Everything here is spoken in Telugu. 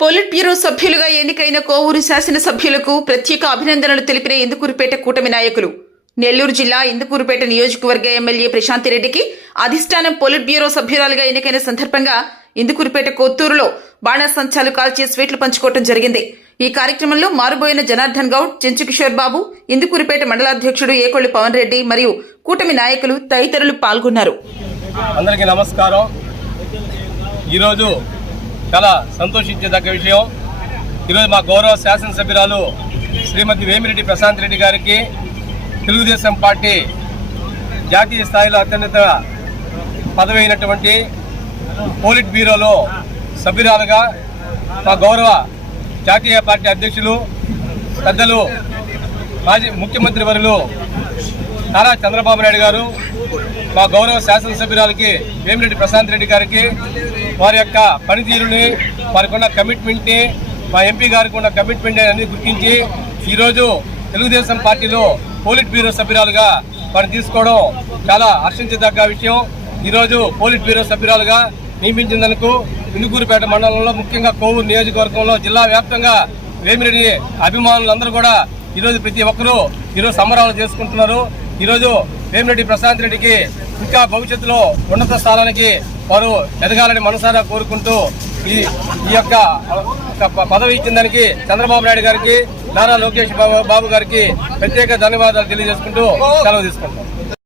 పొలిట్ బ్యూరో సభ్యులుగా ఎన్నికైన కోవూరు శాసనసభ్యులకు ప్రత్యేక అభినందనలు తెలిపిన ఇందుకూరుపేట కూటమి నాయకులు. నెల్లూరు జిల్లా ఇందుకూరుపేట నియోజకవర్గ ఎమ్మెల్యే ప్రశాంతిరెడ్డికి అధిష్టానం పొలిట్ బ్యూరో సభ్యురాలుగా ఎన్నికైన సందర్భంగా ఇందుకూరుపేట కొత్తూరులో బాణాసంచాలు కాల్చి స్వీట్లు పంచుకోవడం జరిగింది. ఈ కార్యక్రమంలో మారుబోయిన జనార్దన్ గౌడ్, చెంచు కిషోర్ బాబు, ఇందుకూరుపేట మండలాధ్యక్షుడు ఏకొల్లి పవన్ రెడ్డి మరియు కూటమి నాయకులు తదితరులు పాల్గొన్నారు. అందరికీ నమస్కారం. ఈరోజు చాలా సంతోషించేదగ్గ విషయం. ఈరోజు మా గౌరవ శాసనసభ్యురాలు శ్రీమతి వేమిరెడ్డి ప్రశాంత్ రెడ్డి గారికి తెలుగుదేశం పార్టీ జాతీయ స్థాయిలో అత్యున్నత పదవి అయినటువంటి పోలిట్ బ్యూరోలో సభ్యురాలుగా మా గౌరవ జాతీయ పార్టీ అధ్యక్షులు పెద్దలు మాజీ ముఖ్యమంత్రి వర్యులు నారా చంద్రబాబు నాయుడు గారు మా గౌరవ శాసనసభ్యురాలకి వేమిరెడ్డి ప్రశాంత్ రెడ్డి గారికి వారి యొక్క పనితీరుని, వారికి ఉన్న కమిట్మెంట్ని, మా ఎంపీ గారికి ఉన్న కమిట్మెంట్ అన్ని గుర్తించి ఈరోజు తెలుగుదేశం పార్టీలో పోలిట్ బ్యూరో సభ్యురాలుగా వారిని తీసుకోవడం చాలా హర్షించదగ్గ విషయం. ఈరోజు పోలిట్ బ్యూరో సభ్యురాలుగా నియమించినందుకు ఇందుకూరుపేట మండలంలో, ముఖ్యంగా కోవూరు నియోజకవర్గంలో జిల్లా వ్యాప్తంగా వేమిరెడ్డి అభిమానులందరూ కూడా ఈరోజు ప్రతి ఒక్కరూ ఈరోజు సంబరాలు చేసుకుంటున్నారు. ఈరోజు వేమిరెడ్డి ప్రశాంత్ రెడ్డికి ఇంకా భవిష్యత్తులో ఉన్నత స్థానానికి వారు ఎదగాలని మనసారా కోరుకుంటూ ఈ యొక్క పదవి ఇచ్చిన దానికి చంద్రబాబు నాయుడు గారికి, నారా లోకేష్ బాబు గారికి ప్రత్యేక ధన్యవాదాలు తెలియజేసుకుంటూ సెలవు తీసుకుంటాం.